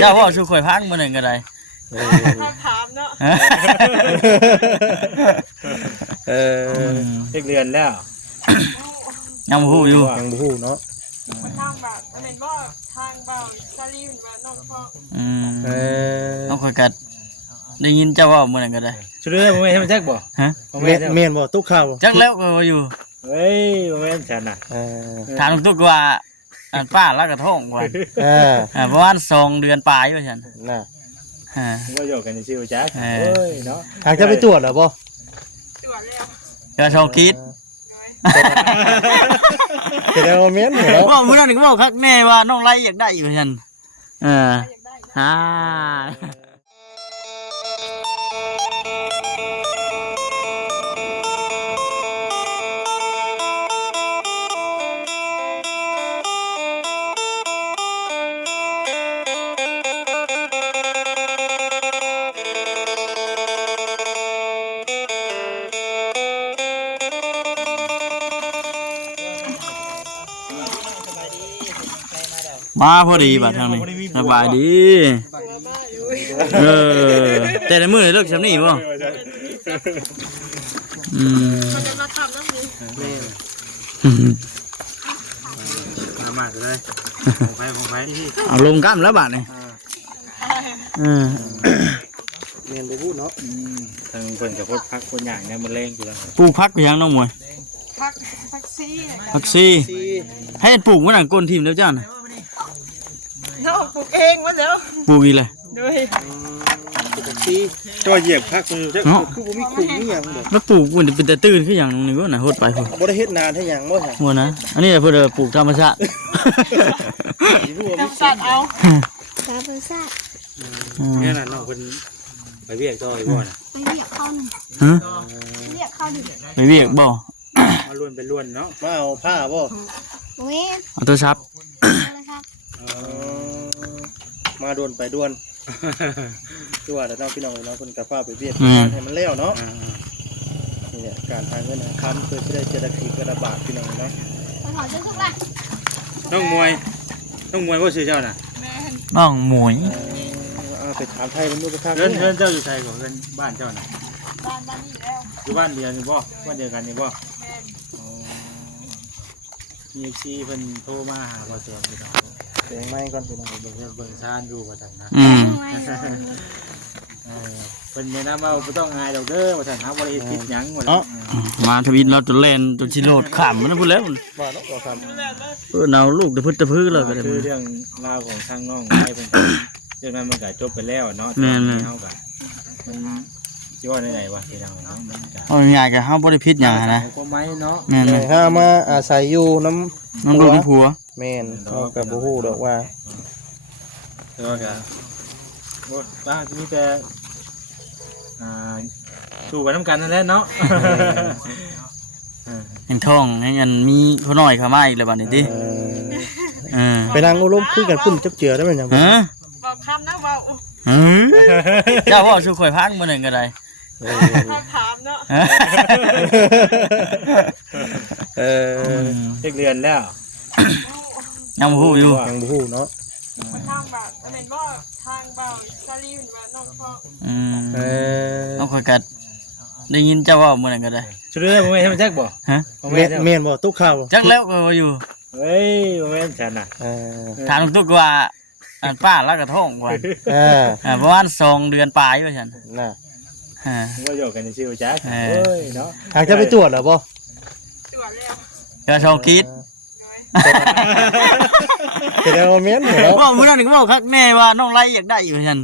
เจ้าว่าชูข่อยพังมื้อนึงก็ได้เขาถามเนาะเดือนแล้วยังบ่ฮู้อยู่ยังบ่ฮู้เนาะมันทางแบบมันเป็นบ่ทางเบาซาลีเห็นว่าน้องพ่อน้องข่อยก็ได้ยินเจ้าว่ามื้อนั้นก็ได้ช่วยบ่แม่นมันจักบ่ฮะแม่นบ่ตุ๊กข้าวจักแล้วก็อยู่เฮ้ยบ่แม่นฉันน่ะถามตุ๊กว่าอันป้าแล้วก็ท้องว่าประมาณ2เดือนปลายว่าซั่นน่ะบ่อยู่กันซื่อจักเอ้ยเนาะหากจะไปตรวจเหรอบ่ตรวจแล้วก็ชองคิดแต่แล้วแม่นเหรอว่ามื้อนั้นก็บอกคักแน่ว่าน้องไล่อยากได้อยู่ซั่นมาพอดีบัดทางนี้สบายดีแต่ในมือเลิกชำนี่บ่มันจะมาทำน้ำนี้มาเลยของไฟที่เอาลงกล้ามแล้วบาดนี่แม่นบ่ฮู้เนาะทางเพิ่นก็พดพักคนอย่างเนี่ยมันแรงอยู่แล้วปลูกผักไปยังน้องมวยผักซีให้ปลูกมื้อนั้นก้นทิ่มแล้วจ้าน่ะน้องปลูกเองวะเดี๋ยวปลูกอีเลยด้วยตัวเหยียบพักมันจะคือบ่มีคุ้มนี่หยังบ่แล้วปลูกมันเป็นแต่ตื่นคือหยังนึงว่าน่ะโหดไปพุ่นบ่ได้เฮ็ดนานให้หยังบ่ฮะบ่นะอันนี้เพิ่นปลูกธรรมชาติธรรมชาติเอาธรรมชาติเนี่ยน่ะน้องเพิ่นไปเวียกต่ออีกบ่น่ะไปเรียกเข้าหนึ่งเรียกเข้าหนึ่งไปเวียกบ่มาล้วนไปล้วนเนาะมาเอาผ้าบ่เว้ยเอาตัวซับมาด่วนไปด่วนคือว่าแต่น้องพี่น้องเนาะคนกับฟ้าไปเวียดให้มันเลี้ยวเนาะนี่แหละการทางเงินหาคำเพื่อจะได้เจริญขีดกระบาดพี่น้องเนาะไปถอดเสื้อขึ้นมาน้องมวยว่าชื่อเจ้าน่ะน้องมวยไปถามไทยมันดูกระทั่งเงินเจ้าอยู่ไทยของเงินบ้านเจ้าน่ะบ้านนี่แล้วอยู่บ้านเดียวนี่บ่บ้านเดียวกันนี่บ่มีชีเพิ่นโทรมาหาบ่เสียพี่น้องเสียงไม้ก่อนพี่น้องเบิ่งซ่านดูว่าซั่นนะเพิ่นแนะนำว่าบ่ต้องอายดอกเด้อว่าซั่นหาบ่ได้เฮ็ดผิดหยังว่ามาทวินเราจนเล่นจนสิโลดข้ามมันพูดแล้วบ่เนาะบ่ครับเอาลูกตะพึ่ตะพื้แล้วก็ได้คือเรื่องราวของทางน้องไว้เพิ่นเรื่องนั้นมันก็จบไปแล้วเนาะเฮาก็มันสิว่าไหนวะพี่น้องเนาะมันก็เอาง่ายๆก็เฮาบ่ได้ผิดหยังนะก็ไม้เนาะแม่นถ้ามาอาศัยอยู่น้ำลูกผัวแม่นเขาก็บ่ฮู้ดอกว่าก็โอ้บ้ามีแต่สู้กันน้ำกันนั่นแหละเนาะเห็นท้องให้เงินมีพ่อน้อยเข้ามาอีกแล้วบัดนี้ติไปนั่งอารมณ์คุยกันพุ่นจับเจือได้มั้ยจังบอกคำนะว่าเจ้าว่าชูข่อยพังมื้อนึงก็ได้เขาถามเนาะเดือนแล้วยังบ่ฮู้อยู่ยังบ่ฮู้เนาะมันทางแบบมันเป็นบ่ทางเบาซาลีเห็นว่าน้องพ่อน้องข่อยก็ได้ยินเจ้าว่ามื้อนั้นก็ได้ช่วยบ่แม่นมันจักบ่ฮะแม่นบ่ตุ๊กข้าวจักแล้วก็อยู่เฮ้ยบ่แม่นฉันน่ะถามตุ๊กว่าอันป้าแล้วก็ท้องว่าประมาณ2เดือนปลายว่าซั่นน่ะบ่อยู่กันซื่อจักเอ้ยเนาะหากจะไปตรวจเหรอบ่ตรวจแล้วก็ชองคิดแต่แล้วแม่นเหรอว่ามื้อนั้นก็บอกคักแน่ว่าน้องไล่อยากได้อยู่ซั่น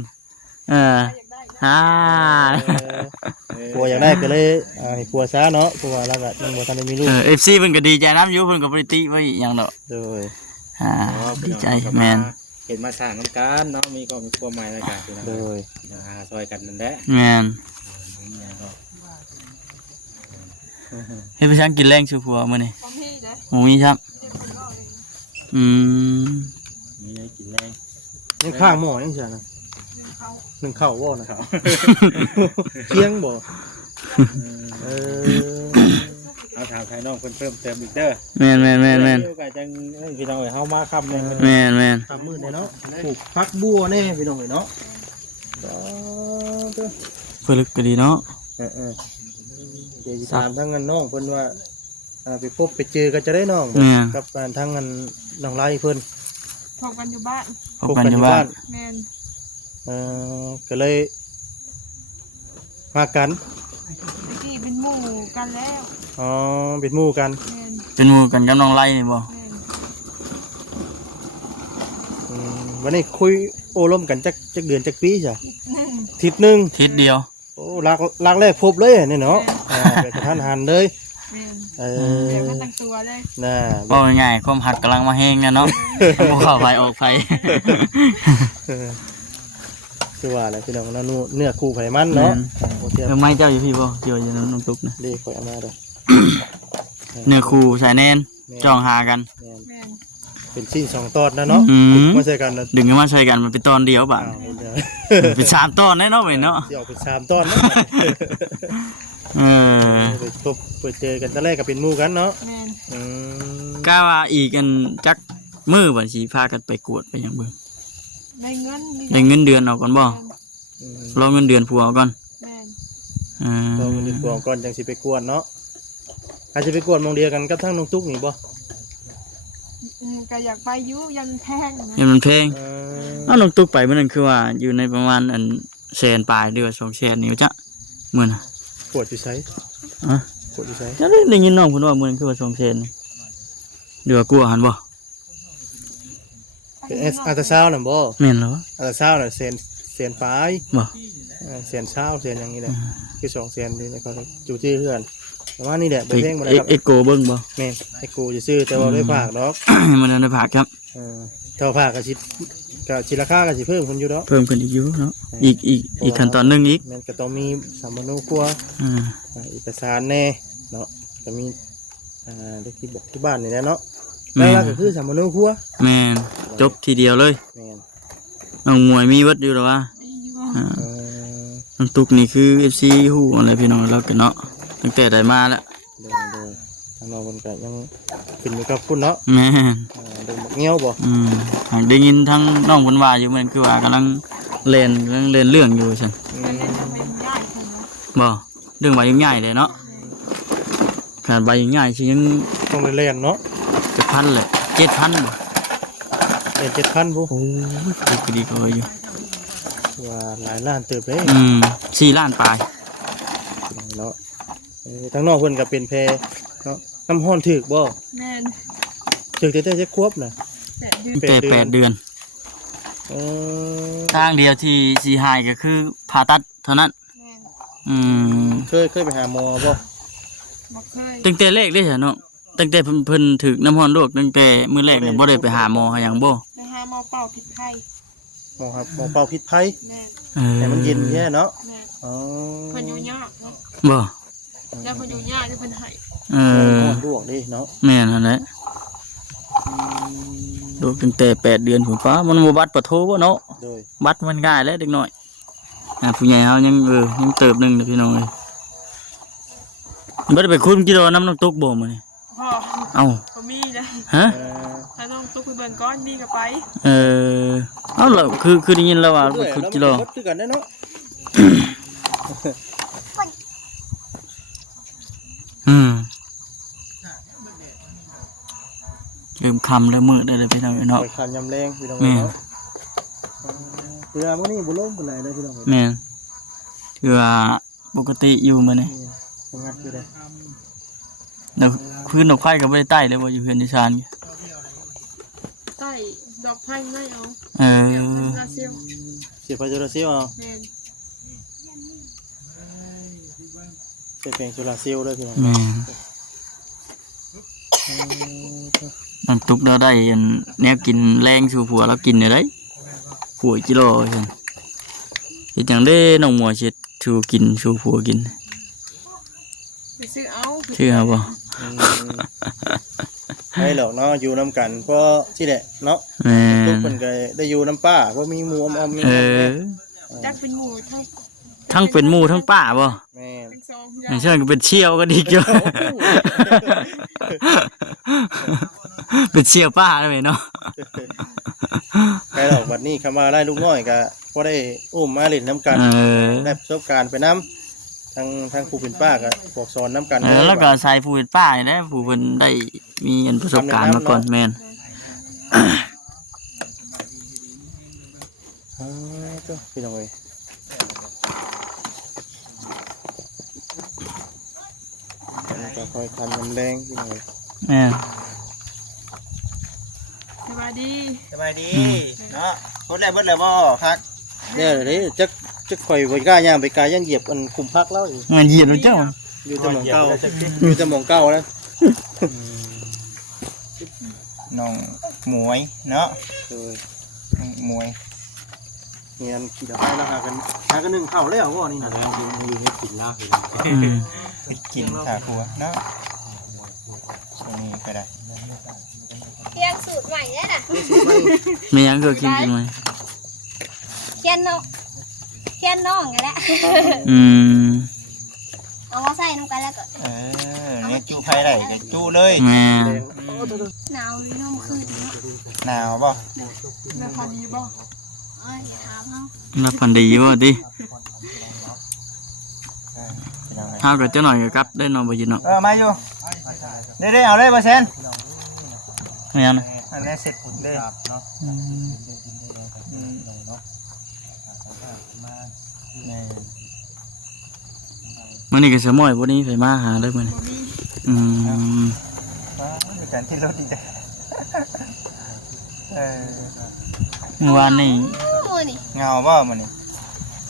ผัวอยากได้ก็เลยให้ผัวซะเนาะเพราะว่าเราก็ยังบ่ทันได้มีลูกFC เพิ่นก็ดีใจนำอยู่เพิ่นก็บ่ได้ติไว้หยังดอกโดยดีใจแม่นเห็นมาสร้างน้ำกันเนาะมีความหมายในการที่นะโดยหาซอยกันนั่นแหละแม่นเฮ็ดไปซั่นกินแรงชูผัวมื้อนี้หมูมีครับมีได้กินแรงยังข้างหม้อยังซั่นน่ะ1ข้าวบ่นะครับเคียงบ่เอา ถามทางน้องเพิ่นเพิ่มเติมอีกเด้อ แม่น เดี๋ยวก็จังพี่น้องเฮามาค่ำเนี่ย แม่น ทำมือเนี่ยเนาะปลูกพักบัวแน่พี่น้องเนาะ เพื่อลึกก็ดีเนาะ เดี๋ยวถามทั้งเงินน้องเพิ่นว่าไปพบไปเจอกันจะได้น้องกับทั้งเงินน้องไล่เพิ่น พบกันอยู่บ้าน พบกันอยู่บ้าน แม่น ก็เลยมากัน ตะกี้เป็นหมู่กันแล้ว อ๋อเป็นหมู่กัน แม่น เป็นหมู่กันกับน้องไล่นี่บ่ แม่น วันนี้คุยโอ้ล้มกันจักเดือนจักปีจ้ะทิศหนึ่ง ทิศเดียว โอ้รักแรกพบเลยนี่เนาะแบบกระทันหันเลย แม่น เอ เดี๋ยว อ มันตั้งตัวเลย น่า ว่าง่ายๆความหักกำลังมาแห้งเนี่ยเนาะบ่เข้าไปออกไป คือว่าอะไรพี่น้องนั่นเนื้อคู่ไขมันเนาะโอเค ไม่เจ้าอยู่พี่บ่เกี่ยวอยู่น้ำตุกนะ เด็กข่อยเอามาเด้อ เนื้อคู่สายแน่นจ้องหากัน แม่น เป็นชิ้นสองตอนนะเนาะมาใส่กันนะ ดึงกันมาใช้กันมันเป็นตอนเดียวบาดเป็น3ตอนได้เนาะเว้ยเนาะ ที่ออกเป็น3ตอนเนาะ ไปพบไปเจอกันตอนแรกก็เป็นหมู่กันเนาะ แม่น กล้าว่าอีกกันจักมื้อบัดสิพากันไปกวดไปหยังเบิ่ง ได้เงิน ได้เงินเดือนเอาก่อนบ่รอเงินเดือนผัวเอาก่อน แม่น เราเงินตัวก่อนจังสิไปกวนเนาะอาจจะไปกวนมองเดียวกันกับทั้งน้องตุ๊กนี่บ่ ก็อยากไปอยู่ยันแพงนะ เห็นมันเพลงน้องตุ๊กไปมื้อนั้นคือว่าอยู่ในประมาณแสนปลายหรือว่า2แสนนี่ว่าจ๊ะมื้อน่ะ กวดอยู่ไสกวดอยู่ไส จะได้ยินน้องเพิ่นว่ามื้อนั้นคือว่า2แสนนี่หรือว่ากลัวหันบ่ เป็นอัลตราซาวน์น่ะบ่ แม่นเหรอ อัลตราซาวน์น่ะเซนปลาย บ่ เซนเช้าเซนอย่างนี้แหละคือ2เซนนี่แล้วก็อยู่ที่เพื่อนประมาณนี้แหละบ่แพงบ่ได้ครับ เอ็กโกเบิ่งบ่ แม่นให้กูจะซื้อแต่ว่าด้วยฝากดอก มื้อนั้นได้ผักครับ เท่าฝากก็สิราคาก็สิเพิ่มขึ้นอยู่ดอก เพิ่มขึ้นอีกอยู่เนาะอีกขั้นตอนหนึงอีก แม่นก็ต้องมีสามนุครัวเอกสารแน่เนาะก็มีเลขที่บอกที่บ้านนี่แหละเนาะแล้วก็คือสามนุครัว แม่นจบทีเดียวเลย แม่น น้องมวยมีเบิดอยู่หรอวะ มีอยู่ น้องตุกนี่คือ FC ฮู้อะไรพี่น้องเรากันเนาะตั้งแต่ได้มาแล้ว เดินทางเราคนก็ยังขึ้นอยู่กับคุณเนาะ แม่น เดินบักเงี้ยวบ่ หากได้ยินทั้งน้องเพิ่นว่าอยู่เหมือนคือว่ากำลังเล่นเรื่องอยู่ซั่น แต่เล่นเป็นญาติคนนะ บ่เรื่องว่ายังง่ายเลยเนาะขนาดว่ายังง่ายสิยัง ต้องเล่นเนาะ จะพันเลย7,000บ่ เล่น7,000ผู้ โอ้ยก็ดีก็อยู่ ว่าหลายล้านเติบเลย 4ล้านปลาย เนาะทางนอกเพิ่นก็เป็นแพเนาะน้ำฮ้อนถึกบ่ แม่น ถึกแต่จะควบน่ะ แต่ยืน แต่8เดือน เออ ทางเดียวที่สิหายก็คือผ่าตัดเท่านั้น แม่น เคยไปหาหมอบ่ บ่เคย ตั้งแต่แรกได้เหรอเนาะตั้งแต่เพิ่นถึกน้ำร้อนลวกตั้งแต่มื้อแรกเนี่ยบ่ได้ไปหาหมอหาหยังบ่ ไปหาหมอเป่าผิดไข้ หมอครับหมอเป่าพิษภัย แม่น แต่มันเย็นแค่เนาะ แม่น อ๋อ เพิ่นอยู่ยากเนาะ บ่ แล้วเพิ่นอยู่ยากที่เพิ่นให้ หมอลวกดิเนาะ แม่นหั่นแหละลูกตั้งแต่8เดือนพุ่นฟ้ามันบ่บัดปะโทบ่เนาะ โดย บัดมันง่ายแล้วเด็กน้อยผู้ใหญ่เฮายังยังเติบหนึงเด้อพี่น้องเอ้ยบ่ได้ไปคุมกิโลน้ำน้ำตกบ่มื้อนี้ พ่อ เอ้า ก็มีนะ ฮะ ถ้าน้องตุ๊กไปเบิ่งก้อนมีก็ไป เอ้าแล้วคือได้ยินแล้วว่าไปคุมกิโล คือกันได้เนาะ เริ่มค่ำแล้วมืดได้เลยพี่น้องเอ้ยเนาะ ไปขันยำแรงพี่น้อง แม่ เนาะเรือพวกนี้บ่ล้มปานใดเลยพี่น้อง แม่นถือว่าปกติอยู่มื้อนี้ งัดอยู่ได้ แล้วคืนดอกไฟก็บ่ได้ใต้เลยว่าอยู่เฮือนที่ชาน ใต้ดอกไผ่ไม่เอา เอ เดี๋ยว อ มันจะเซียว เสียไฟโซลาร์เซลล์เอา แม่น เสียแผงโซลาร์เซลล์เลยพี่น้อง แม่นน้ำตุกเราได้อันแนวกินแรงสู่ผัวเรากินได้ไดผัวกิโลซั่นเฮ็ดจังได๋น้องหมวยสิสู่กินสู่ผัวกิน ไปซื้อเอา ชื่อเอาบ่ ให้หรอกเนาะอยู่นํกันเพราะที่แหละเนาะ แม่ ทุก น คนก็ได้อยู่น้ำป้าเพราะมีหมู่ออมๆมี เออ จักเป็นหมู่ทั้ง ทั้งเป็นหมู่ทั้งป้าบ่ แม่น เป็นโซม ไม่ใช่ก็เป็นเชี่ยวก็ดีเกี่ยวเป็นเชี่ยวป้าได้ไหมเนาะ ใครหรอกบัดนี้คำว่าไล่ลูกน้อยก็พอได้อุ้มมาเล่นน้ำกัน ได้ประสบการณ์ไปน้ำทางผู้เป็นป้าก็บอกสอนน้ำกัน แล้วก็ใส่ผู้เป็นป้าเนี่ยนะผู้เป็นได้มีอันประสบการณ์มาก่อนแม่น จ้าพี่น้องเอ้ยจะคอยคันน้ำแรงพี่น้องเอ้ย แม่น สบายดี สบายดีเนาะคนแรกเบิดแล้วบ่คักเนี่ยเดี๋ยวจักข่อยบ่กล้าย่างไปกายย่างเหยียบอันคุมพักแล้วอยู่ มันเหยียดแล้วเจ้า อยู่แต่หมองเก่าอยู่แต่หมองเก่าแล้ว น้องหมวยเนาะ เออ หมวย เงียนขี่ตะไคร้แล้วหากันหนึ่งเข้าแล้วบ่นี่นะ อยู่ให้กินแล้ว อืม ไปกินขาครัวเนาะตรงนี้ก็ได้ เคียนสูตรใหม่เลยน่ะ ไม่ยังก็กินไหม เคียนน้องไงแหละ อืม เอามาใส่ลงไปแล้วก็ เนี่ยจูไผได้ก็จูเลย แม่น หนาวเลยน้องคืนเนาะ หนาวบ่ แม่พอดีบ่ เอ้ยถามเขา รับพันดีบ่ติ พี่น้องเอ้ย เฮาก็จะหน่อยก็กลับได้นอนบ่ยินเนาะ มาอยู่ได้เอาเลยบ่เซน แม่นนะ อันนี้เสร็จเลยนี่ มื้อนี้ก็สมอยบ่นี้ไปมาหาเลยมื้อนี้ บ่มี อืม มีการที่รถดีใจ เมื่อวานนี่ มือนี่ เงาบ่มันนี่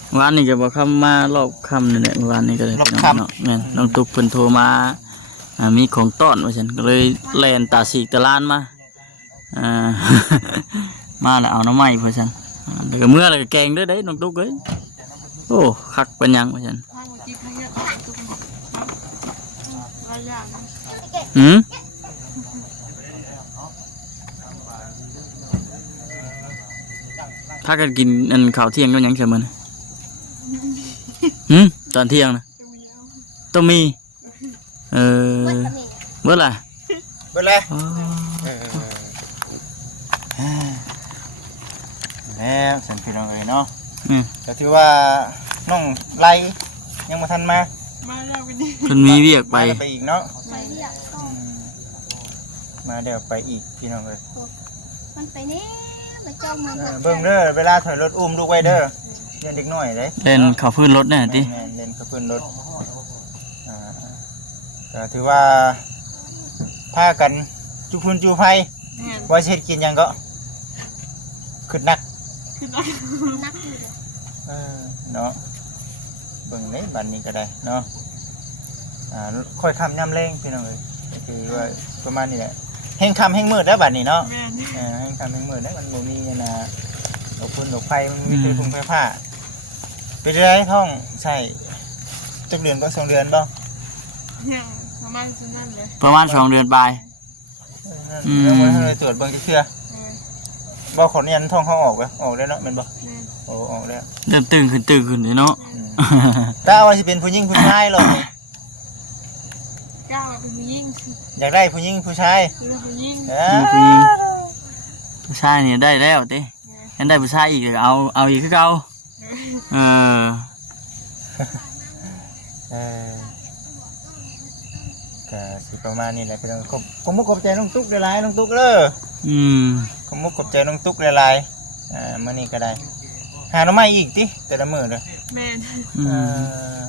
เมื่อวานนี่ก็บ่คํมารอบค่ำนี่แหละเมื่อวานนี่ก็เลย รอบ พี่น้อง ค่ำ เนาะแม่นน้องตุ๊กเพิ่นโทรมามีของต้อนว่าซั่นก็เลยแล่นตาสีกตะลานมาอ่า มาแล้วเอาน้ำไม้ว่าซั่นแล้วก็เมื่อแล้วก็แกงเด้อเด้น้องตุ๊กเอ้ยโอ้คักปัญญังว่าซั่น ทางเมื่อกี้ทางเนี้ยทุกคนหลายอย่างนะ หืมถ้ากันกินอันข้าวเที่ยงก็ยังใช่มั้ยหืมตอนเที่ยงนะ จะมีเอา ต้องมีเออ มันก็มี เมื่อไหร่ เบิดเลย อ๋อ แล้วสันพี่น้องเอ้ยเนาะ อืม ก็ถือว่าน้องไล่ยังมาทันมา มาแล้ววันนี้ เพิ่นมีเวียกไป ไปอีกเนาะ ไปเรียกเขา มาเดี๋ยวไปอีกพี่น้องเอ้ย มันไปนี่มาจ้องมันแบบ เบิ่งเด้อเวลาถอยรถอุ้มลูกไว้เด้อเรียนเด็กน้อยเด้ เล่นข้าวพื้นรถเนี่ยติ แม่นเล่นกับเพื่อนรถก็ถือว่าพากันจูพุนจูไฟ แม่น ว่าสิเฮ็ดกินหยังก็ขึ้นนัก ขึ้นมา นักอยู่เลย เนาะเบิ่งในบัดนี้ก็ได้เนาะค่อยค่ำย่ำแรงพี่น้องเอ้ยก็คือว่าประมาณนี้แหละแห้งค่ำแห้งมืดแล้วบัดนี้เนาะ แม่น แห้งค่ำแห้งมืดแล้วมันบ่มีอันน่ะดอกพุ่นดอกไฟมันมีแต่ทุ่งไฟฟ้าเป็นไรท้องใช่จักเดือนก็2 เดือนบ่ ยังประมาณสุดนั่นเลย ประมาณ2 เดือนปลาย อืม แล้วมันเลยตรวจเบิ่งจักเทื่อ เออ บ่ขอนี่อันท้องเขาออกเว้ยออกแล้วเนาะแม่นบ่ แม่น โอ้ออกแล้ว เริ่มตึงขึ้นเลยเนาะ ถ้าว่าสิเป็นผู้หญิงผู้ชายหรอก ก้าวเป็นผู้หญิง อยากได้ผู้หญิงผู้ชาย เป็นผู้หญิง ผู้หญิงผู้ชายเนี่ยได้แล้วติยังได้ผู้ชายอีกก็เอาอีกคือเก่าเออ เออก็สิประมาณนี้แหละพี่น้องขอบมุกขอบใจน้องตุ๊กหลายๆน้องตุ๊กเด้อ อืม ขอบมุกขอบใจน้องตุ๊กหลายๆมื้อนี้ก็ได้ หาหน่อไม้อีกติแต่ละมื้อเด้อ แม่น อืม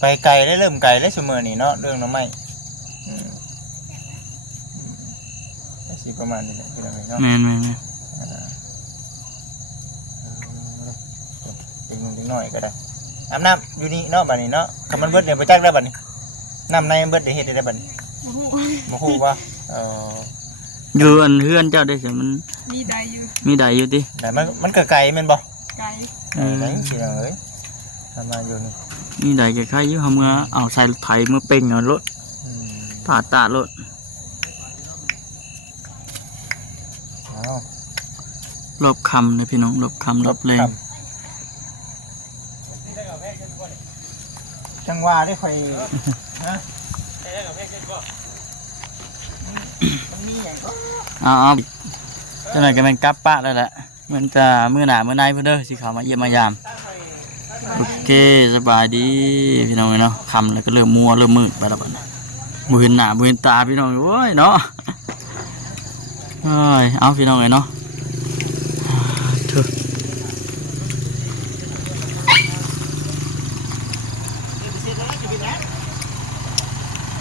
ไปไกลได้เริ่มไกลได้ซุมื้อนี้เนาะเรื่องหน่อไม้ก็สิประมาณนี้แหละพี่น้องเนาะ แม่นเด็กน้อยก็ได้อาบน้ำอยู่นี่เนาะบัดนี้เนาะคันมันเบิดเดี๋ยวไปจักได้บัดนี้น้ำในมันเบิดได้เฮ็ดได้บัดนี้ โอ้โห บ่ฮู้ว่าอยู่อันเฮือนเจ้าได้สิมัน มีใดอยู่ มีใดอยู่ติ แต่มันก็ไกลแม่นบ่ ไกล ไหนสิเอ้ยทำมาอยู่นี่ มีใดแก่ใครอยู่เฮาเมื่อเอาใส่รถไถเมื่อเป่งเอารถปาดตารถ อ้าว รอบคำเลยพี่น้องรอบคำรอบแรง ร จังหวะได้ค่อยฮะมันมีอย่างก็ เอาจังไหนก็แม่นกลับปะแล้วแหละเหมือนจะมื้อหน้ามื้อในเพิ่นเด้อสิเข้ามาเยี่ยมมายามโอเคสบายดีพี่น้องเนาะค่ำแล้วก็เริ่มมัวเริ่มมืดไปแล้วบัดนี้บ่เห็นหน้าบ่เห็นตาพี่น้องโอ้ยเนาะเอ้ยเอาพี่น้องเนาะเถอะ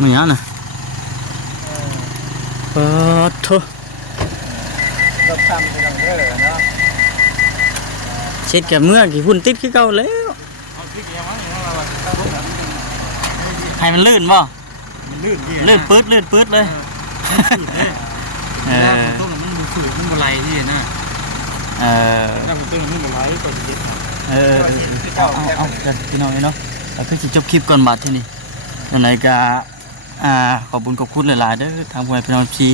มึงยังน่ะเปิดเถอะ เราทำไปตรงนี้เลยเนาะ เช็ดกับเมื่อกี่ฝุ่นติดคือเก่าแล้วให้มันลื่นบ่ มันลื่นที่ ลื่นปื๊ดเลยเออ ต้นมันดูฝืดมันบ่ไหลที่นะ เออ ถ้ามันต้นมันบ่ไหลก็จะเด็ด เอาจัดพี่น้องเนาะแล้วก็สิจบคลิปก่อนบัดที่นี่นั่นไหนก็ขอบคุณขอบคุณหลายๆเด้อทางผู้ใหญ่พี่น้องพี่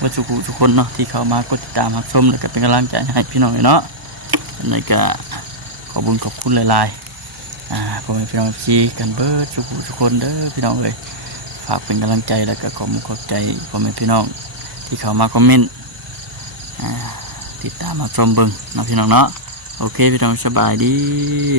ว่าทุกคนเนาะที่เข้ามากดติดตามรับชมแล้วก็เป็นกำลังใจให้พี่น้องเนาะนั่นไหนก็ขอบคุณขอบคุณหลายๆพ่อแม่พี่น้องพี่กันเบิดทุกคนเด้อพี่น้องเอ้ยฝากเป็นกำลังใจแล้วก็ขอบใจพ่อแม่พี่น้องที่เข้ามาคอมเมนต์ติดตามรับชมเบิ่งเนาะพี่น้องเนาะโอเคพี่น้องสบายดี